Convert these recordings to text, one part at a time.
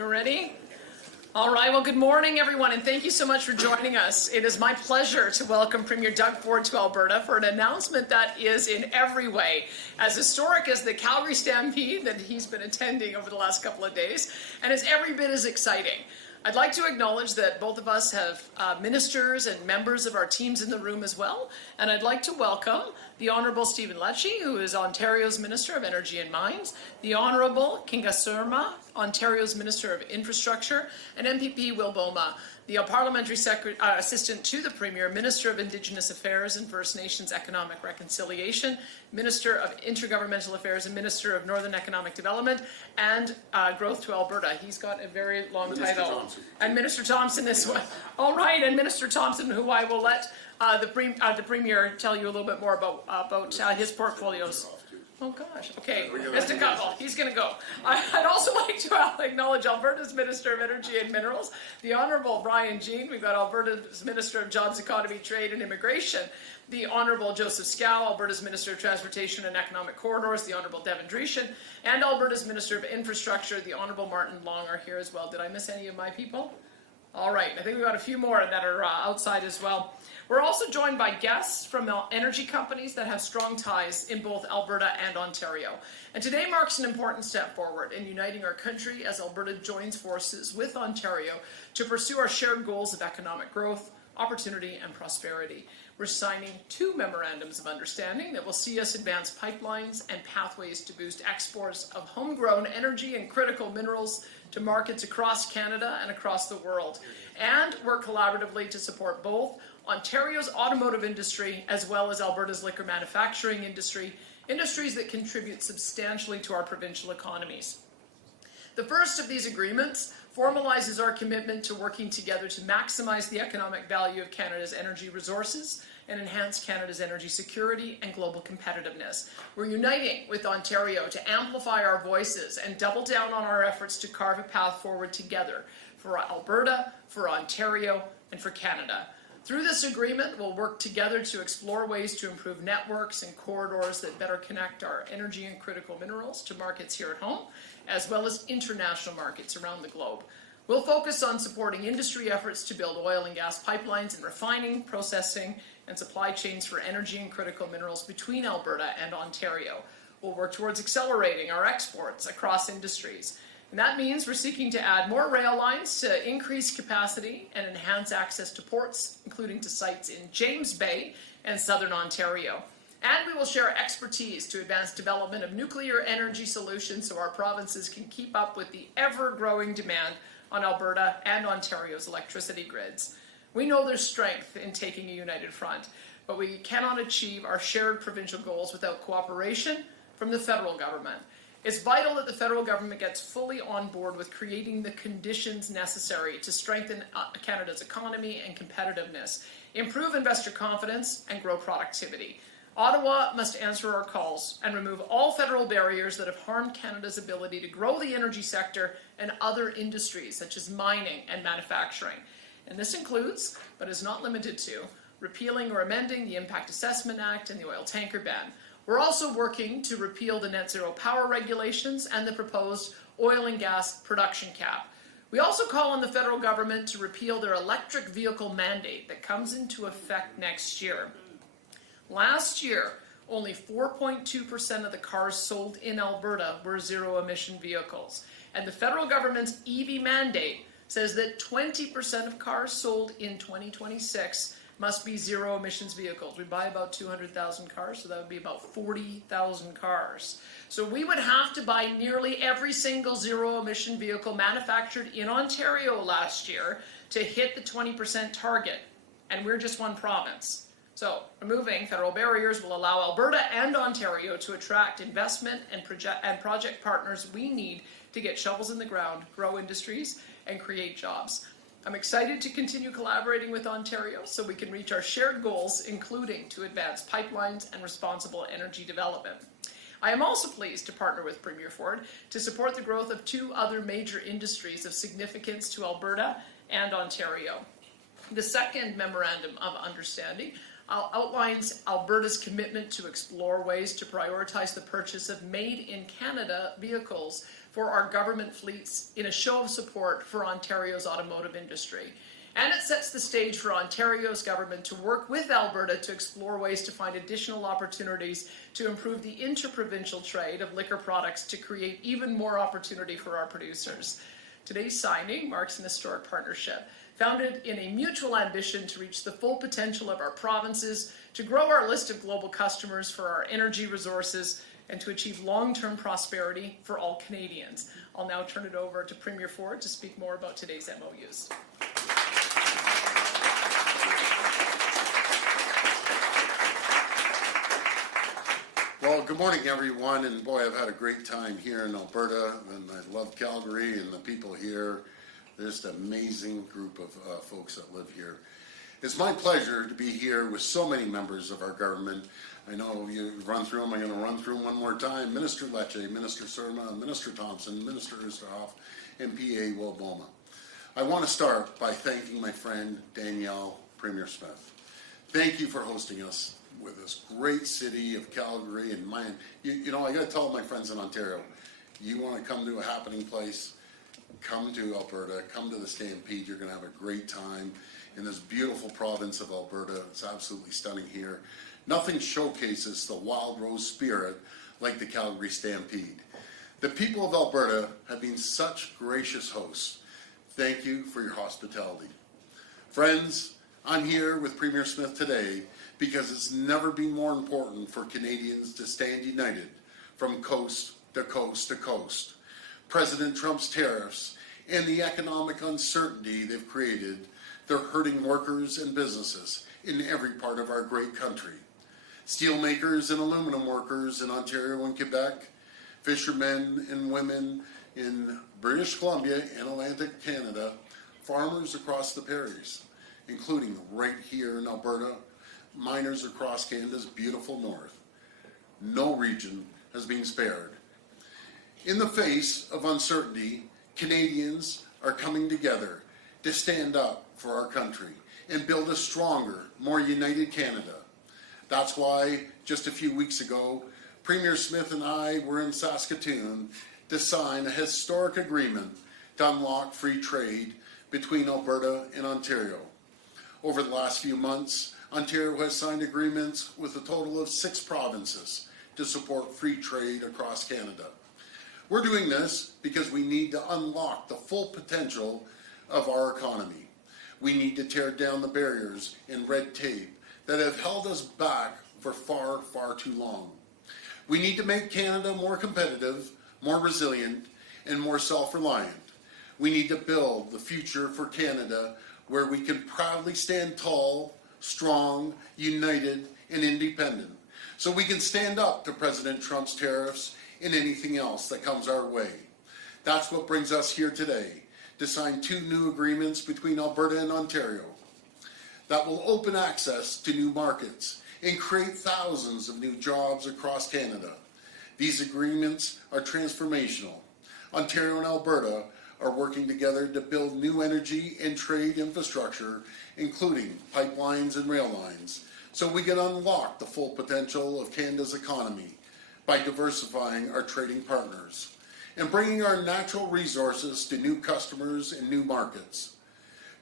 We're ready? All right, well, good morning, everyone, and thank you so much for joining us. It is my pleasure to welcome Premier Doug Ford to Alberta for an announcement that is in every way as historic as the Calgary Stampede that he's been attending over the last couple of days, and is every bit as exciting. I'd like to acknowledge that both of us have ministers and members of our teams in the room as well, and I'd like to welcome the Honourable Stephen Lecce, who is Ontario's Minister of Energy and Mines, the Honourable Kinga Surma, Ontario's Minister of Infrastructure, and MPP Will Boma, the Parliamentary Assistant to the Premier, Minister of Indigenous Affairs and First Nations Economic Reconciliation, Minister of Intergovernmental Affairs and Minister of Northern Economic Development and Growth to Alberta. He's got a very long title. Thompson. And Minister Thompson is one. All right, and Minister Thompson, who I will let the Premier tell you a little bit more about his portfolios. Oh gosh, okay, just a couple, he's gonna go. I'd also like to acknowledge Alberta's Minister of Energy and Minerals, the Honourable Brian Jean. We've got Alberta's Minister of Jobs, Economy, Trade and Immigration, the Honourable Joseph Scow, Alberta's Minister of Transportation and Economic Corridors, the Honourable Devin Dreeshen, and Alberta's Minister of Infrastructure, the Honourable Martin Long are here as well. Did I miss any of my people? All right, I think we've got a few more that are outside as well. We're also joined by guests from energy companies that have strong ties in both Alberta and Ontario. And today marks an important step forward in uniting our country as Alberta joins forces with Ontario to pursue our shared goals of economic growth, opportunity, and prosperity. We're signing 2 memorandums of understanding that will see us advance pipelines and pathways to boost exports of homegrown energy and critical minerals to markets across Canada and across the world, and work collaboratively to support both Ontario's automotive industry as well as Alberta's liquor manufacturing industry, industries that contribute substantially to our provincial economies. The first of these agreements formalizes our commitment to working together to maximize the economic value of Canada's energy resources and enhance Canada's energy security and global competitiveness. We're uniting with Ontario to amplify our voices and double down on our efforts to carve a path forward together for Alberta, for Ontario, and for Canada. Through this agreement, we'll work together to explore ways to improve networks and corridors that better connect our energy and critical minerals to markets here at home, as well as international markets around the globe. We'll focus on supporting industry efforts to build oil and gas pipelines and refining, processing, and supply chains for energy and critical minerals between Alberta and Ontario. We'll work towards accelerating our exports across industries. And that means we're seeking to add more rail lines to increase capacity and enhance access to ports, including to sites in James Bay and southern Ontario. And we will share expertise to advance development of nuclear energy solutions so our provinces can keep up with the ever-growing demand on Alberta and Ontario's electricity grids. We know there's strength in taking a united front, but we cannot achieve our shared provincial goals without cooperation from the federal government. It's vital that the federal government gets fully on board with creating the conditions necessary to strengthen Canada's economy and competitiveness, improve investor confidence, and grow productivity. Ottawa must answer our calls and remove all federal barriers that have harmed Canada's ability to grow the energy sector and other industries such as mining and manufacturing. And this includes, but is not limited to, repealing or amending the Impact Assessment Act and the oil tanker ban. We're also working to repeal the net zero power regulations and the proposed oil and gas production cap. We also call on the federal government to repeal their electric vehicle mandate that comes into effect next year. Last year, only 4.2% of the cars sold in Alberta were zero-emission vehicles. And the federal government's EV mandate says that 20% of cars sold in 2026 must be zero-emissions vehicles. We buy about 200,000 cars, so that would be about 40,000 cars. So we would have to buy nearly every single zero-emission vehicle manufactured in Ontario last year to hit the 20% target. And we're just one province. So removing federal barriers will allow Alberta and Ontario to attract investment and project partners we need to get shovels in the ground, grow industries, and create jobs. I'm excited to continue collaborating with Ontario so we can reach our shared goals, including to advance pipelines and responsible energy development. I am also pleased to partner with Premier Ford to support the growth of 2 other major industries of significance to Alberta and Ontario. The second memorandum of understanding outlines Alberta's commitment to explore ways to prioritize the purchase of made-in-Canada vehicles for our government fleets in a show of support for Ontario's automotive industry. And it sets the stage for Ontario's government to work with Alberta to explore ways to find additional opportunities to improve the interprovincial trade of liquor products to create even more opportunity for our producers. Today's signing marks an historic partnership, founded in a mutual ambition to reach the full potential of our provinces, to grow our list of global customers for our energy resources, and to achieve long-term prosperity for all Canadians. I'll now turn it over to Premier Ford to speak more about today's MOUs. Well, good morning, everyone, and boy, I've had a great time here in Alberta, and I love Calgary and the people here. There's an amazing group of folks that live here. It's my pleasure to be here with so many members of our government. I know you run through them. I'm going to run through them one more time. Minister Lecce, Minister Surma, Minister Thompson, Minister Oosterhoff, and PA Woboma. I want to start by thanking my friend Danielle, Premier Smith. Thank you for hosting us with this great city of Calgary. And you know, I got to tell my friends in Ontario, you want to come to a happening place, come to Alberta, come to the Stampede. You're going to have a great time in this beautiful province of Alberta. It's absolutely stunning here. Nothing showcases the wild rose spirit like the Calgary Stampede. The people of Alberta have been such gracious hosts. Thank you for your hospitality. Friends, I'm here with Premier Smith today because it's never been more important for Canadians to stand united from coast to coast to coast. President Trump's tariffs and the economic uncertainty they've created, they're hurting workers and businesses in every part of our great country. Steelmakers and aluminum workers in Ontario and Quebec, fishermen and women in British Columbia and Atlantic Canada, farmers across the prairies, including right here in Alberta, miners across Canada's beautiful north. No region has been spared. In the face of uncertainty, Canadians are coming together to stand up for our country and build a stronger, more united Canada. That's why just a few weeks ago, Premier Smith and I were in Saskatoon to sign a historic agreement to unlock free trade between Alberta and Ontario. Over the last few months, Ontario has signed agreements with a total of 6 provinces to support free trade across Canada. We're doing this because we need to unlock the full potential of our economy. We need to tear down the barriers and red tape that have held us back for far, far too long. We need to make Canada more competitive, more resilient, and more self-reliant. We need to build the future for Canada where we can proudly stand tall, strong, united, and independent, so we can stand up to President Trump's tariffs and anything else that comes our way. That's what brings us here today, to sign 2 new agreements between Alberta and Ontario that will open access to new markets and create thousands of new jobs across Canada. These agreements are transformational. Ontario and Alberta are working together to build new energy and trade infrastructure, including pipelines and rail lines, so we can unlock the full potential of Canada's economy by diversifying our trading partners and bringing our natural resources to new customers and new markets.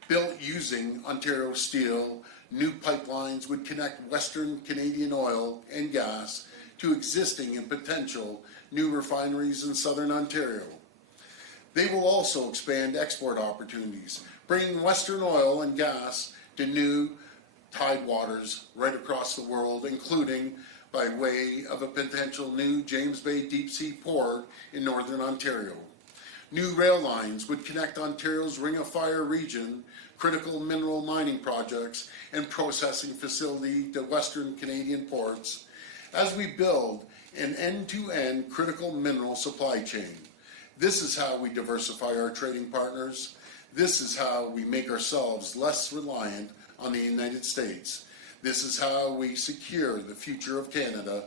Built using Ontario steel, new pipelines would connect Western Canadian oil and gas to existing and potential new refineries in Southern Ontario. They will also expand export opportunities, bringing Western oil and gas to new tidewaters right across the world, including by way of a potential new James Bay deep sea port in Northern Ontario. New rail lines would connect Ontario's Ring of Fire region, critical mineral mining projects, and processing facility to Western Canadian ports as we build an end-to-end critical mineral supply chain. This is how we diversify our trading partners. This is how we make ourselves less reliant on the United States. This is how we secure the future of Canada.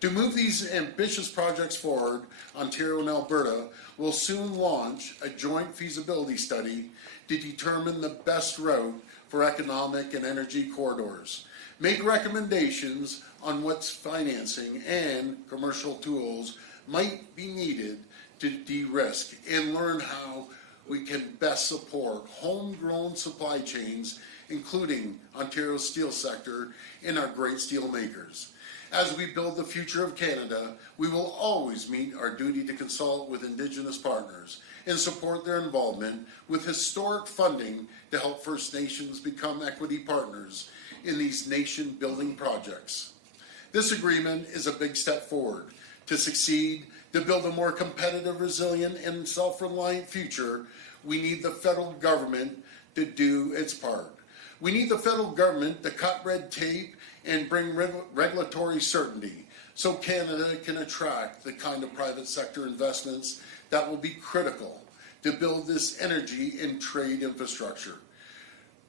To move these ambitious projects forward, Ontario and Alberta will soon launch a joint feasibility study to determine the best route for economic and energy corridors, make recommendations on what financing and commercial tools might be needed to de-risk and learn how we can best support homegrown supply chains, including Ontario's steel sector and our great steel makers. As we build the future of Canada, we will always meet our duty to consult with Indigenous partners and support their involvement with historic funding to help First Nations become equity partners in these nation-building projects. This agreement is a big step forward to succeed, to build a more competitive, resilient, and self-reliant future. We need the federal government to do its part. We need the federal government to cut red tape and bring regulatory certainty so Canada can attract the kind of private sector investments that will be critical to build this energy and trade infrastructure.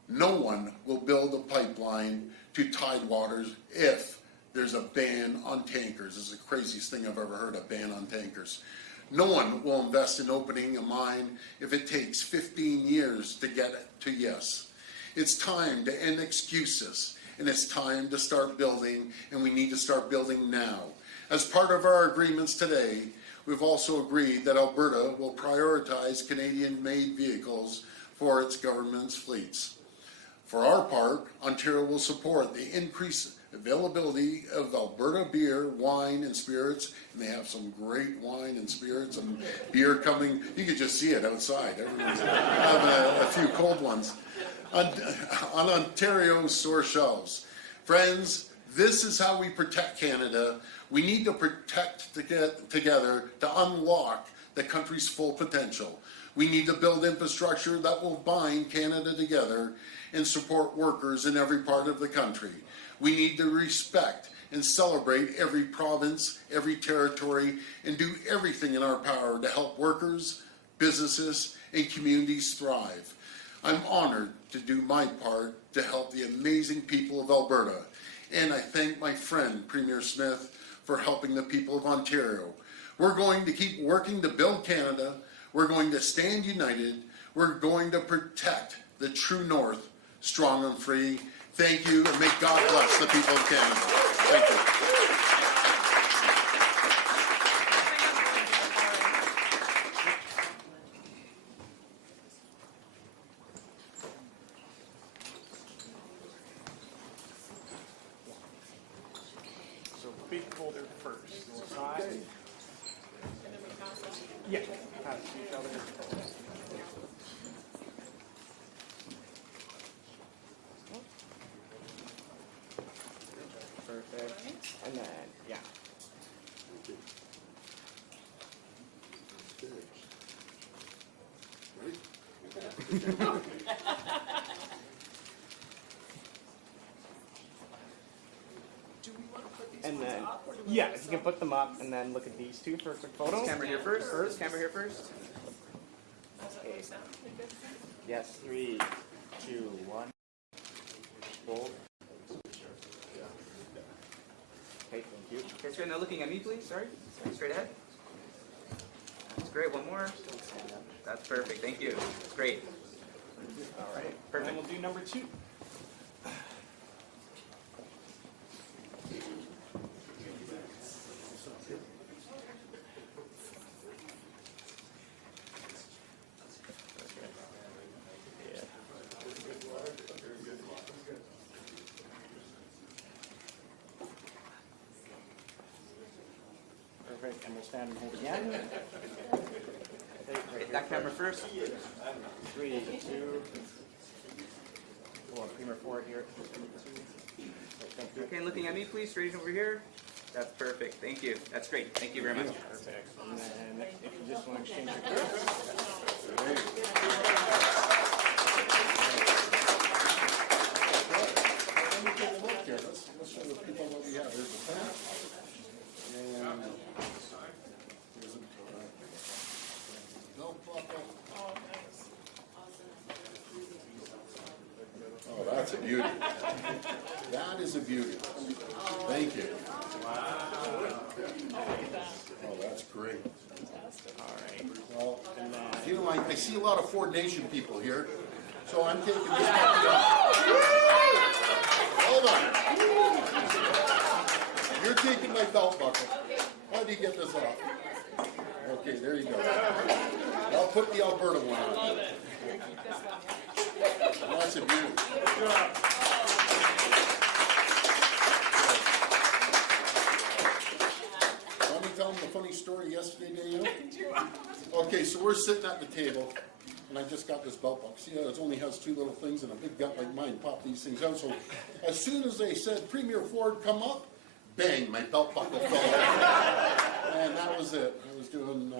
No one will build a pipeline to Tidewaters if there's a ban on tankers. This is the craziest thing I've ever heard, a ban on tankers. No one will invest in opening a mine if it takes 15 years to get to yes. It's time to end excuses, and it's time to start building, and we need to start building now. As part of our agreements today, we've also agreed that Alberta will prioritize Canadian-made vehicles for its government's fleets. For our part, Ontario will support the increased availability of Alberta beer, wine, and spirits, and they have some great wine and spirits and beer coming. You can just see it outside. Everyone's having a few cold ones on Ontario's store shelves. Friends, this is how we protect Canada. We need to protect together to unlock the country's full potential. We need to build infrastructure that will bind Canada together and support workers in every part of the country. We need to respect and celebrate every province, every territory, and do everything in our power to help workers, businesses, and communities thrive. I'm honored to do my part to help the amazing people of Alberta, and I thank my friend Premier Smith for helping the people of Ontario. We're going to keep working to build Canada. We're going to stand united. We're going to protect the true north, strong and free. Thank you, and may God bless the people of Canada. Thank you. So big folder first. Side. Yeah. Pass each other. Perfect. And then, yeah. And then, yeah, if you can put them up and then look at these two for a quick photo. Camera here first. Camera here first. Yes, 3, 2, 1. Hold. Okay, thank you. Okay, straight now looking at me, please. Sorry. Straight ahead. That's great. One more. That's perfect. Thank you. That's great. All right. Perfect. And we'll do number 2. Perfect. And we'll stand and hold again. Hit that camera first. 3, 2. Hold on, Premier 4 here. 2. Thank you. Okay, and looking at me, please. Straight over here. That's perfect. Thank you. That's great. Thank you very much. Perfect. And then if you just want to exchange your groups. Let's show the people what we have. There's the pen. And here's a belt buckle. Oh, that's a beauty. That is a beauty. Thank you. Oh, that's great. All right. Well, And then, you know, I see a lot of Ford Nation people here, so I'm taking this puppy off. Hold on. You're taking my belt buckle. How do you get this off? Okay, there you go. I'll put the Alberta one on. Love it. Keep this one, yeah. That's a beauty. Want me to tell them the funny story yesterday, Danielle? Okay, so we're sitting at the table, and I just got this belt buckle. See, it only has two little things, and a big gut like mine pop these things out. So as soon as they said Premier Ford come up, bang, my belt buckle fell off. And that was it. I was doing,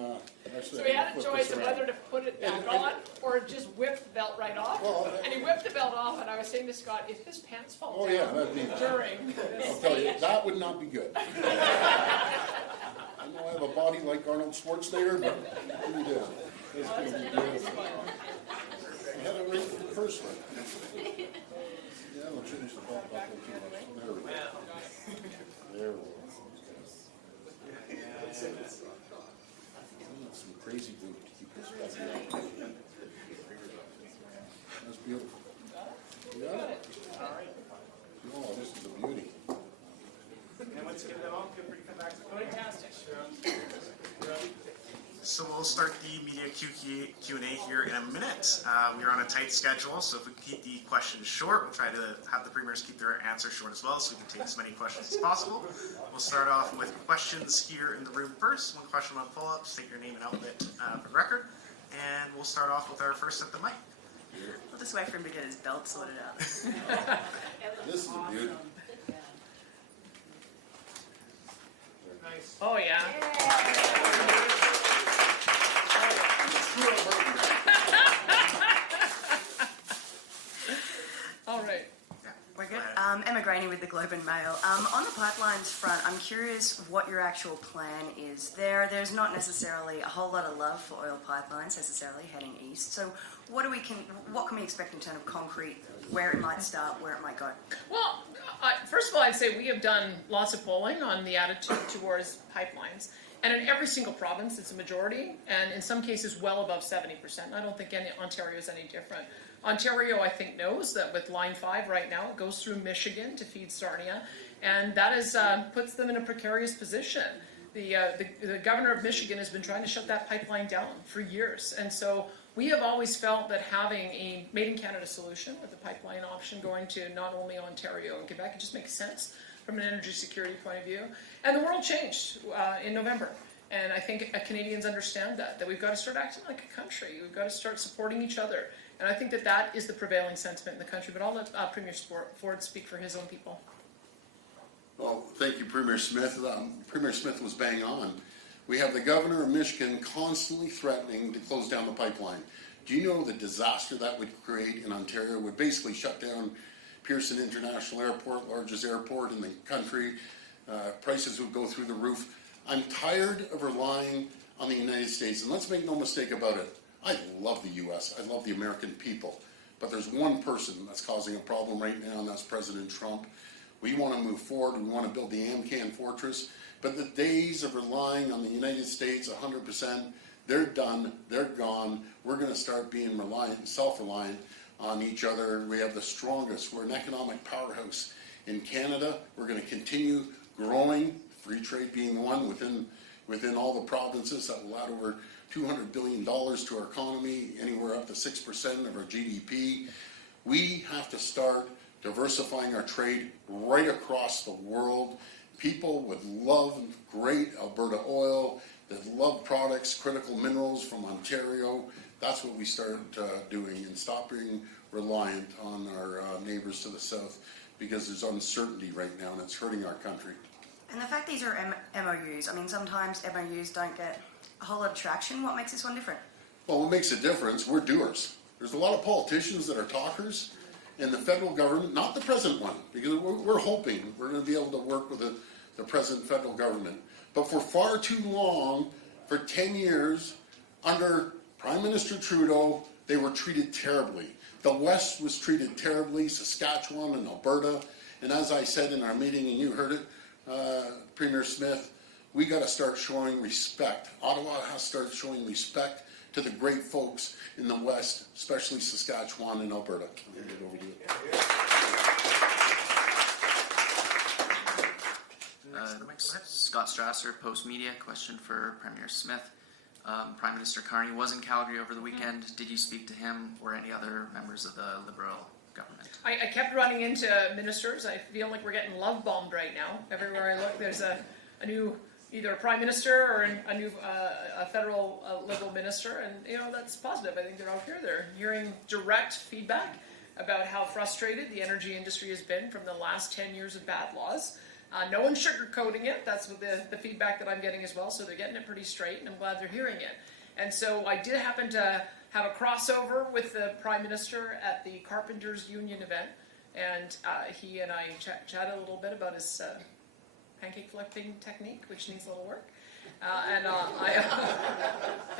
actually. So he had a choice of whether to put it back on or just whip the belt right off. Well, And he whipped the belt off, and I was saying to Scott, if his pants fall Oh, down yeah, that'd be, during I'll this tell you, stage. that would not be good. I know I have a body like Arnold Schwarzenegger, but what do you do? It's gonna be beautiful. I had it right from the first one. Yeah, we'll change the belt buckle too much. There we go. There we go. Some crazy glue to keep this stuff in. That's beautiful. You got it? Oh, this is a beauty. And once you get them all, feel free to come back to the podium. Fantastic. So we'll start the media Q&A here in a minute. We are on a tight schedule, so if we keep the questions short, we'll try to have the premiers keep their answers short as well, so we can take as many questions as possible. We'll start off with questions here in the room first. One question on pull-up, state your name and outlet for the record. And we'll start off with our first at the mic. We'll just wait for him to get his belt sorted out. This is a beauty. Nice. Oh, yeah. Screw up Burton. All right. Yeah. We're good. Go ahead. Emma Graney with the Globe and Mail. On the pipelines front, I'm curious what your actual plan is. There's not necessarily a whole lot of love for oil pipelines necessarily heading east. So what can we expect in terms of concrete, where it might start, where it might go? Well, first of all, I'd say we have done lots of polling on the attitude towards pipelines. And in every single province, it's a majority, and in some cases, well above 70%. I don't think Ontario is any different. Ontario, I think, knows that with Line 5 right now, it goes through Michigan to feed Sarnia, and that is puts them in a precarious position. The governor of Michigan has been trying to shut that pipeline down for years, and so we have always felt that having a Made in Canada solution with the pipeline option going to not only Ontario and Quebec, it just makes sense from an energy security point of view. And the world changed in November. And I think Canadians understand that we've got to start acting like a country. We've got to start supporting each other. And I think that is the prevailing sentiment in the country. But I'll let Premier Ford speak for his own people. Well, thank you, Premier Smith. Premier Smith was bang on. We have the governor of Michigan constantly threatening to close down the pipeline. Do you know the disaster that would create in Ontario? It would basically shut down Pearson International Airport, largest airport in the country. Prices would go through the roof. I'm tired of relying on the United States, and let's make no mistake about it. I love the U.S. I love the American people. But there's one person that's causing a problem right now, and that's President Trump. We want to move forward. We want to build the AMCAN fortress. But the days of relying on the United States 100%, they're done. They're gone. We're going to start being reliant and self-reliant on each other. We have the strongest. We're an economic powerhouse in Canada. We're going to continue growing, free trade being one within all the provinces. That will add over $200 billion to our economy, anywhere up to 6% of our GDP. We have to start diversifying our trade right across the world. People would love great Alberta oil, that love products, critical minerals from Ontario. That's what we start doing, and stop being reliant on our neighbors to the south, because there's uncertainty right now and it's hurting our country. And the fact these are MOUs, I mean, sometimes MOUs don't get a whole lot of traction. What makes this one different? Well, what makes a difference, we're doers. There's a lot of politicians that are talkers, and the federal government, not the present one, because we're hoping we're going to be able to work with the present federal government. But for far too long, for 10 years, under Prime Minister Trudeau, they were treated terribly. The West was treated terribly, Saskatchewan and Alberta. And as I said in our meeting, and you heard it, Premier Smith, we got to start showing respect. Ottawa has to start showing respect to the great folks in the West, especially Saskatchewan and Alberta. I'm going to get over to you. Scott Strasser, Post Media. Question for Premier Smith. Prime Minister Carney was in Calgary over the weekend. Did you speak to him or any other members of the Liberal government? I kept running into ministers. I feel like we're getting love bombed right now. Everywhere I look, there's a new, either a prime minister or a new a federal Liberal minister, and that's positive. I think they're out here. They're hearing direct feedback about how frustrated the energy industry has been from the last 10 years of bad laws. No one's sugarcoating it. That's what the feedback that I'm getting as well. So they're getting it pretty straight, and I'm glad they're hearing it. And so I did happen to have a crossover with the Prime Minister at the Carpenters Union event, and he and I chatted a little bit about his pancake flipping technique, which needs a little work. And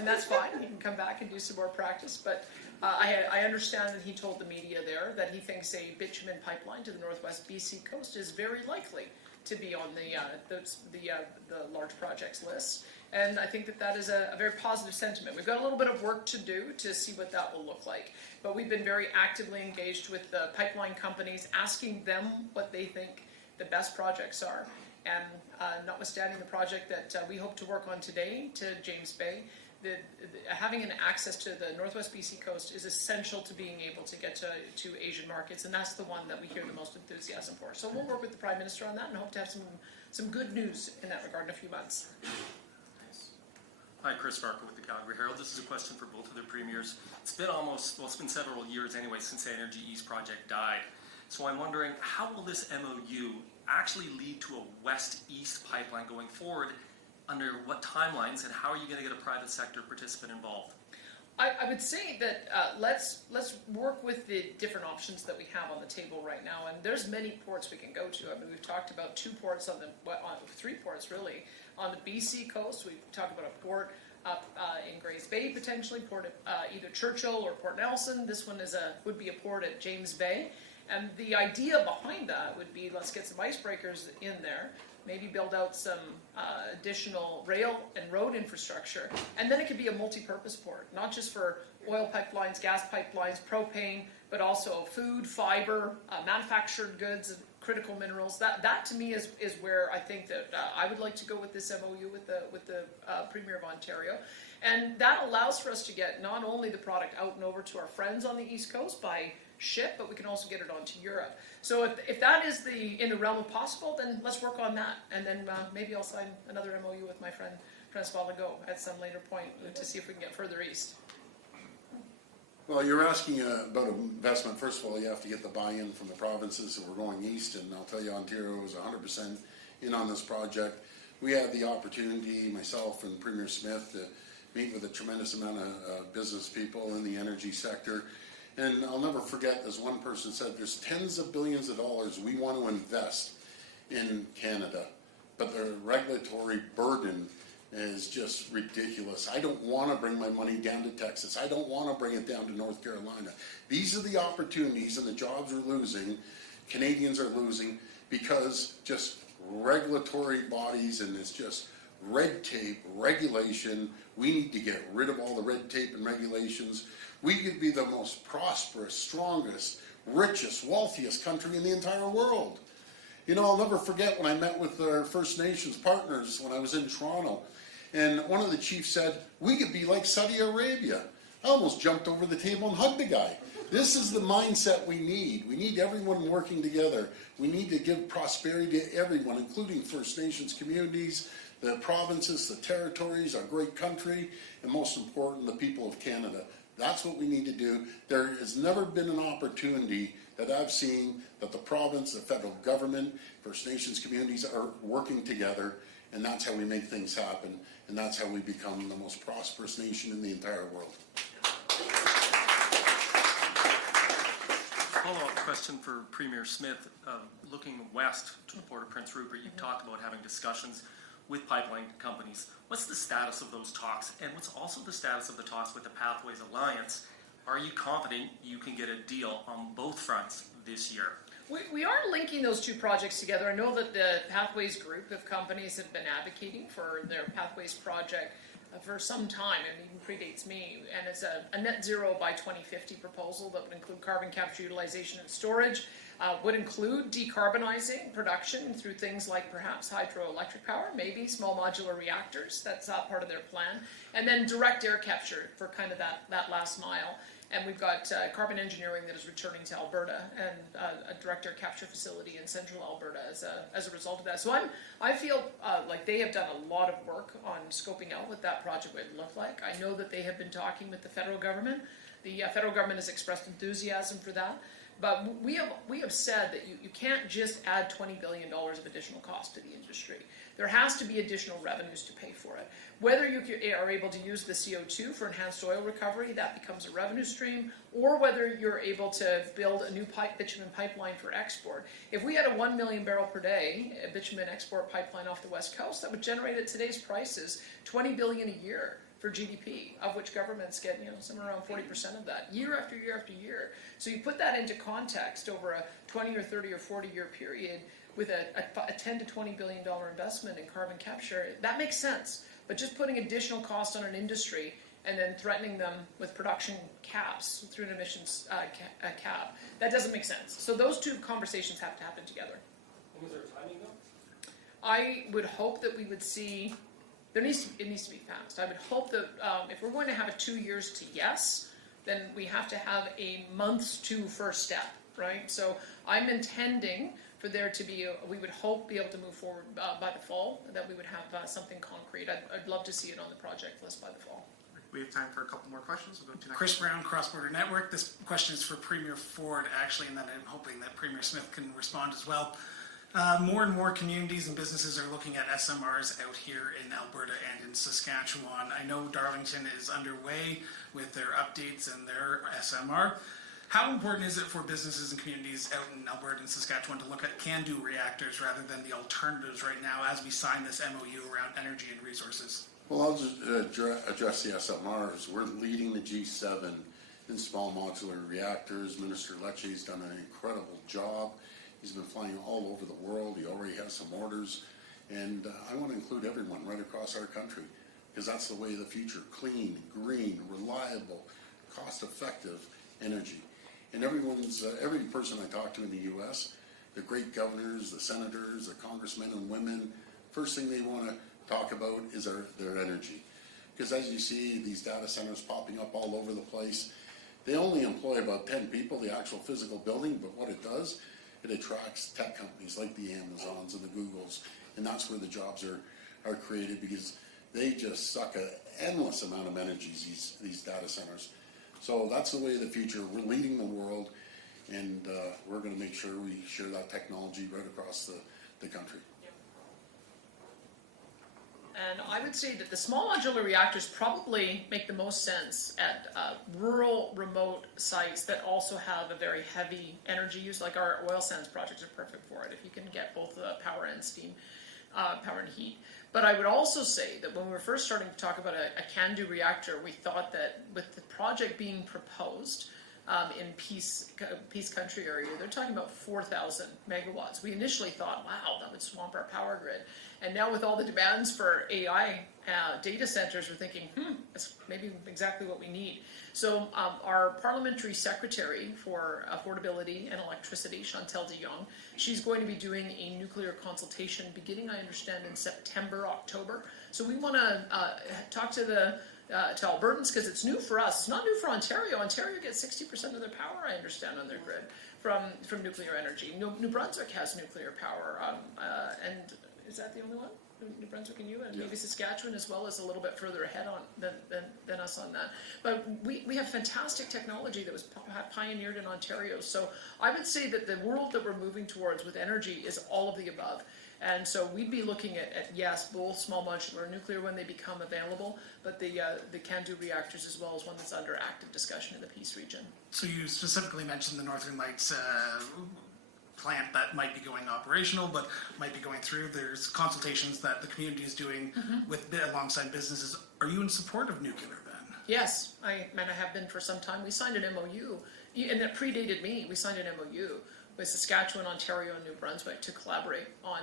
that's fine. He can come back and do some more practice. But I understand that he told the media there that he thinks a bitumen pipeline to the northwest BC coast is very likely to be on the large projects list. And I think that is a very positive sentiment. We've got a little bit of work to do to see what that will look like. But we've been very actively engaged with the pipeline companies, asking them what they think the best projects are. And notwithstanding the project that we hope to work on today to James Bay, having an access to the northwest BC coast is essential to being able to get to Asian markets, and that's the one that we hear the most enthusiasm for. So we'll work with the Prime Minister on that and hope to have some good news in that regard in a few months. Hi, Chris Farker with the Calgary Herald. This is a question for both of the premiers. It's been several years anyway since the Energy East project died. So I'm wondering, how will this MOU actually lead to a west-east pipeline going forward? Under what timelines, and how are you going to get a private sector participant involved? I would say that let's work with the different options that we have on the table right now, and there's many ports we can go to. I mean, we've talked about 2 ports on three ports really on the BC coast. We've talked about a port up in Grays Bay potentially, port at either Churchill or Port Nelson. This one would be a port at James Bay, and the idea behind that would be let's get some icebreakers in there. Maybe build out some additional rail and road infrastructure, and then it could be a multi-purpose port, not just for oil pipelines, gas pipelines, propane, but also food, fiber, manufactured goods, critical minerals. That to me is where I think that I would like to go with this MOU with the Premier of Ontario, and that allows for us to get not only the product out and over to our friends on the East Coast by ship, but we can also get it onto Europe. So if that is in the realm of possible, then let's work on that. And then maybe I'll sign another MOU with my friend Francois Legault at some later point to see if we can get further east. Well, you're asking about investment. First of all, you have to get the buy-in from the provinces, so we're going east, and I'll tell you, Ontario is 100% in on this project. We had the opportunity, myself and Premier Smith, to meet with a tremendous amount of business people in the energy sector. And I'll never forget, as one person said, there's tens of billions of dollars we want to invest in Canada, but the regulatory burden is just ridiculous. I don't want to bring my money down to Texas. I don't want to bring it down to North Carolina. These are the opportunities, and the jobs we're losing, Canadians are losing, because just regulatory bodies, and it's just red tape, regulation. We need to get rid of all the red tape and regulations. We could be the most prosperous, strongest, richest, wealthiest country in the entire world. I'll never forget when I met with our First Nations partners when I was in Toronto, and one of the chiefs said, we could be like Saudi Arabia. I almost jumped over the table and hugged the guy. This is the mindset we need. We need everyone working together. We need to give prosperity to everyone, including First Nations communities, the provinces, the territories, our great country, and most important, the people of Canada. That's what we need to do. There has never been an opportunity that I've seen that the province, the federal government, First Nations communities are working together, and that's how we make things happen, and that's how we become the most prosperous nation in the entire world. Follow-up question for Premier Smith. Looking west to the port of Prince Rupert, you've talked about having discussions with pipeline companies. What's the status of those talks, and what's also the status of the talks with the Pathways Alliance? Are you confident you can get a deal on both fronts this year? We are linking those 2 projects together. I know that the Pathways group of companies have been advocating for their Pathways project for some time, and even predates me, and it's a net zero by 2050 proposal that would include carbon capture, utilization, and storage, would include decarbonizing production through things like perhaps hydroelectric power, maybe small modular reactors, that's part of their plan, and then direct air capture for kind of that last mile. And we've got carbon engineering that is returning to Alberta, and a direct air capture facility in central Alberta as a result of that. So I feel like they have done a lot of work on scoping out what that project would look like. I know that they have been talking with the federal government. The federal government has expressed enthusiasm for that. But we have said that you can't just add $20 billion of additional cost to the industry. There has to be additional revenues to pay for it. Whether you are able to use the CO2 for enhanced oil recovery, that becomes a revenue stream, or whether you're able to build a new bitumen pipeline for export. If we had a 1 million barrel per day bitumen export pipeline off the West Coast, that would generate at today's prices $20 billion a year for GDP, of which governments get somewhere around 40% of that, year after year after year. So you put that into context over a 20 or 30 or 40 year period with a $10 to $20 billion investment in carbon capture, that makes sense. But just putting additional cost on an industry and then threatening them with production caps through an emissions cap, that doesn't make sense. So those two conversations have to happen together. And was there a timing though? I would hope that we would see, it needs to be fast. I would hope that if we're going to have a 2 years to yes, then we have to have a months to first step, right? So I'm intending for there to be, we would hope be able to move forward by the fall, that we would have something concrete. I'd love to see it on the project list by the fall. We have time for a couple more questions. We'll go to next. Chris Brown, Cross Border Network. This question is for Premier Ford, actually, and then I'm hoping that Premier Smith can respond as well. More and more communities and businesses are looking at SMRs out here in Alberta and in Saskatchewan. I know Darlington is underway with their updates and their SMR. How important is it for businesses and communities out in Alberta and Saskatchewan to look at can-do reactors rather than the alternatives right now as we sign this MOU around energy and resources? Well, I'll just address the SMRs. We're leading the G7 in small modular reactors. Minister Lecce's done an incredible job. He's been flying all over the world. He already has some orders. And I want to include everyone right across our country, because that's the way of the future. Clean, green, reliable, cost-effective energy. And every person I talk to in the U.S., the great governors, the senators, the congressmen and women, first thing they want to talk about is their energy. Because as you see, these data centers popping up all over the place, they only employ about 10 people, the actual physical building, but what it does, it attracts tech companies like the Amazons and the Googles, and that's where the jobs are created, because they just suck an endless amount of energy, these data centers. So that's the way of the future. We're leading the world, and we're going to make sure we share that technology right across the country. And I would say that the small modular reactors probably make the most sense at rural, remote sites that also have a very heavy energy use. Like our oil sands projects are perfect for it if you can get both power and steam, power and heat. But I would also say that when we were first starting to talk about a can-do reactor, we thought that with the project being proposed in Peace Country area, they're talking about 4,000 megawatts. We initially thought, wow, that would swamp our power grid. And now with all the demands for AI data centers, we're thinking, that's maybe exactly what we need. So our parliamentary secretary for affordability and electricity, Chantal de Jong, she's going to be doing a nuclear consultation beginning, I understand, in September, October. So we want to talk to Albertans, because it's new for us. It's not new for Ontario. Ontario gets 60% of their power, I understand, on their grid from nuclear energy. New Brunswick has nuclear power, and is that the only one? New Brunswick and you, and maybe Saskatchewan as well is a little bit further ahead than us on that. But we have fantastic technology that was pioneered in Ontario. So I would say that the world that we're moving towards with energy is all of the above. And so we'd be looking at yes, both small modular nuclear when they become available, but the can-do reactors as well as one that's under active discussion in the Peace region. So you specifically mentioned the Northern Lights plant that might be going operational, but might be going through. There's consultations that the community is doing alongside businesses. Are you in support of nuclear then? Yes, I have been for some time. We signed an MOU, and it predated me. We signed an MOU with Saskatchewan, Ontario, and New Brunswick to collaborate on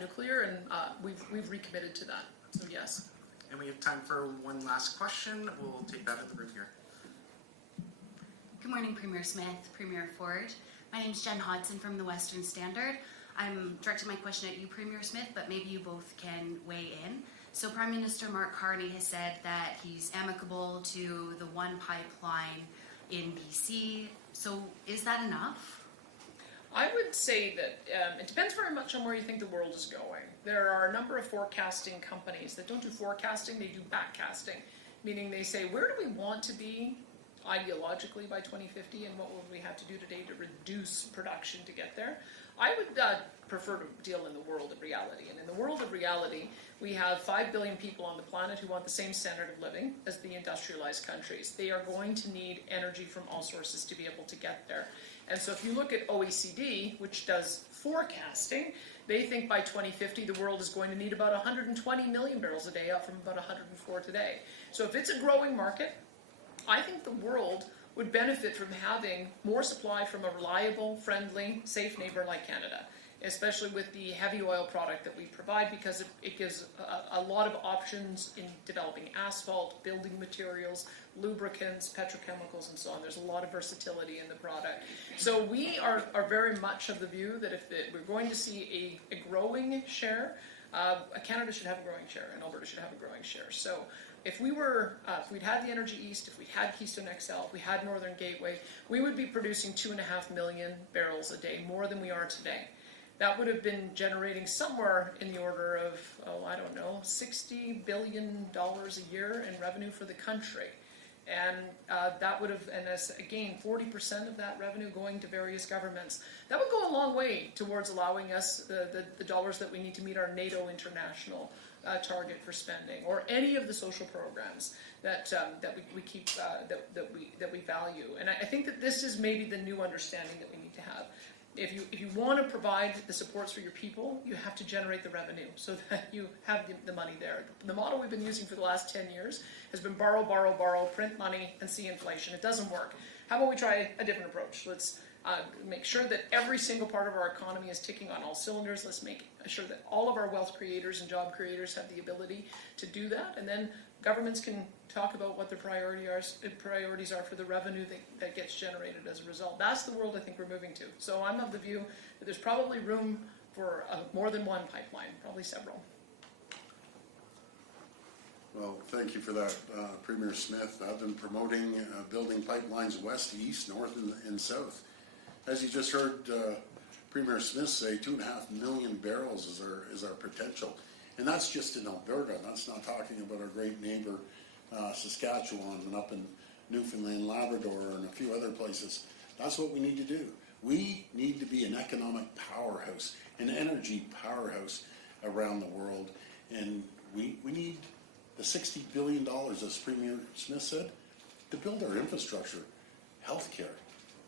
nuclear, and we've recommitted to that. So yes. And we have time for one last question. We'll take that in the room here. Good morning, Premier Smith, Premier Ford. My name is Jen Hodson from the Western Standard. I'm directing my question at you, Premier Smith, but maybe you both can weigh in. So Prime Minister Mark Carney has said that he's amicable to the one pipeline in BC. So is that enough? I would say that it depends very much on where you think the world is going. There are a number of forecasting companies that don't do forecasting, they do backcasting, meaning they say, where do we want to be ideologically by 2050 and what will we have to do today to reduce production to get there? I would prefer to deal in the world of reality. And in the world of reality, we have 5 billion people on the planet who want the same standard of living as the industrialized countries. They are going to need energy from all sources to be able to get there. And so if you look at OECD, which does forecasting, they think by 2050 the world is going to need about 120 million barrels a day, up from about 104 today. So if it's a growing market, I think the world would benefit from having more supply from a reliable, friendly, safe neighbor like Canada, especially with the heavy oil product that we provide, because it gives a lot of options in developing asphalt, building materials, lubricants, petrochemicals, and so on. There's a lot of versatility in the product. So we are very much of the view that if we're going to see a growing share, Canada should have a growing share, and Alberta should have a growing share. So if we were, if we'd had the Energy East, if we had Keystone XL, if we had Northern Gateway, we would be producing 2.5 million barrels a day, more than we are today. That would have been generating somewhere in the order of, I don't know, $60 billion a year in revenue for the country. And that would have, and as again, 40% of that revenue going to various governments. That would go a long way towards allowing us the dollars that we need to meet our NATO international target for spending, or any of the social programs that we keep that we value. And I think that this is maybe the new understanding that we need to have. If you want to provide the supports for your people, you have to generate the revenue so that you have the money there. The model we've been using for the last 10 years has been borrow, borrow, borrow, print money, and see inflation. It doesn't work. How about we try a different approach? Let's make sure that every single part of our economy is ticking on all cylinders. Let's make sure that all of our wealth creators and job creators have the ability to do that. And then governments can talk about what their priorities are for the revenue that gets generated as a result. That's the world I think we're moving to. So I'm of the view that there's probably room for more than one pipeline, probably several. Well, thank you for that, Premier Smith. I've been promoting building pipelines west, east, north, and south. As you just heard Premier Smith say, 2.5 million barrels is our potential. And that's just in Alberta. That's not talking about our great neighbor, Saskatchewan, and up in Newfoundland, Labrador, and a few other places. That's what we need to do. We need to be an economic powerhouse, an energy powerhouse around the world. And we need the $60 billion, as Premier Smith said, to build our infrastructure, healthcare.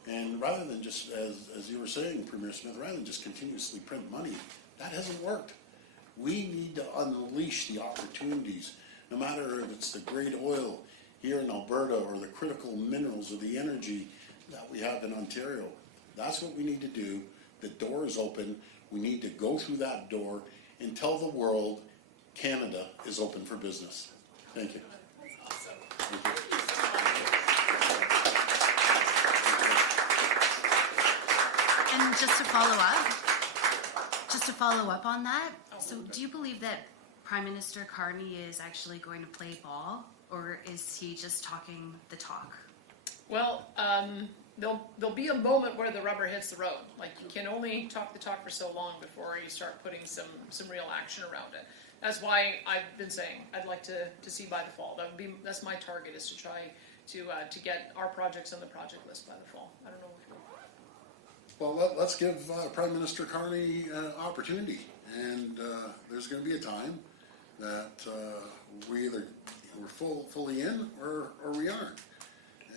And rather than just, as you were saying, Premier Smith, rather than just continuously print money, that hasn't worked. We need to unleash the opportunities, no matter if it's the great oil here in Alberta or the critical minerals or the energy that we have in Ontario. That's what we need to do. The door is open. We need to go through that door and tell the world Canada is open for business. Thank you. That's awesome. Thank you. And just to follow up on that, so do you believe that Prime Minister Carney is actually going to play ball, or is he just talking the talk? Well, there'll be a moment where the rubber hits the road. Like, you can only talk the talk for so long before you start putting some real action around it. That's why I've been saying I'd like to see by the fall. That's my target, is to try to get our projects on the project list by the fall. I don't know if you... Well, let's give Prime Minister Carney an opportunity. And there's going to be a time that we're fully in or we aren't.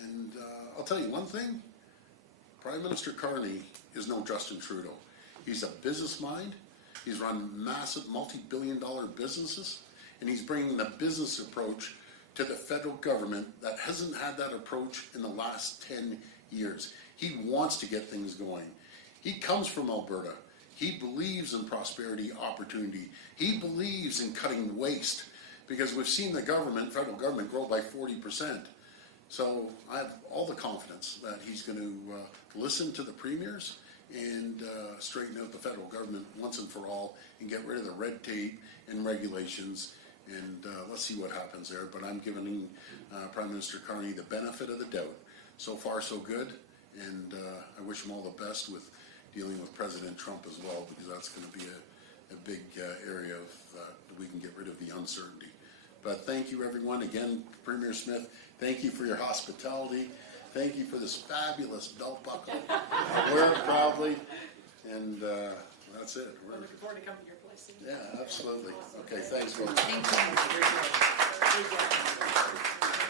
And I'll tell you one thing, Prime Minister Carney is no Justin Trudeau. He's a business mind. He's run massive multi-billion-dollar businesses, and he's bringing the business approach to the federal government that hasn't had that approach in the last 10 years. He wants to get things going. He comes from Alberta. He believes in prosperity, opportunity. He believes in cutting waste because we've seen the government, federal government, grow by 40%. So I have all the confidence that he's going to listen to the premiers and straighten out the federal government once and for all and get rid of the red tape and regulations. And let's see what happens there. But I'm giving Prime Minister Carney the benefit of the doubt. So far, so good. And I wish him all the best with dealing with President Trump as well, because that's going to be a big area of that we can get rid of the uncertainty. But thank you, everyone. Again, Premier Smith, thank you for your hospitality. Thank you for this fabulous belt buckle. I wear it proudly. And that's it. We're looking forward to coming to your place. Yeah, absolutely. Okay, thanks, folks. Thank you.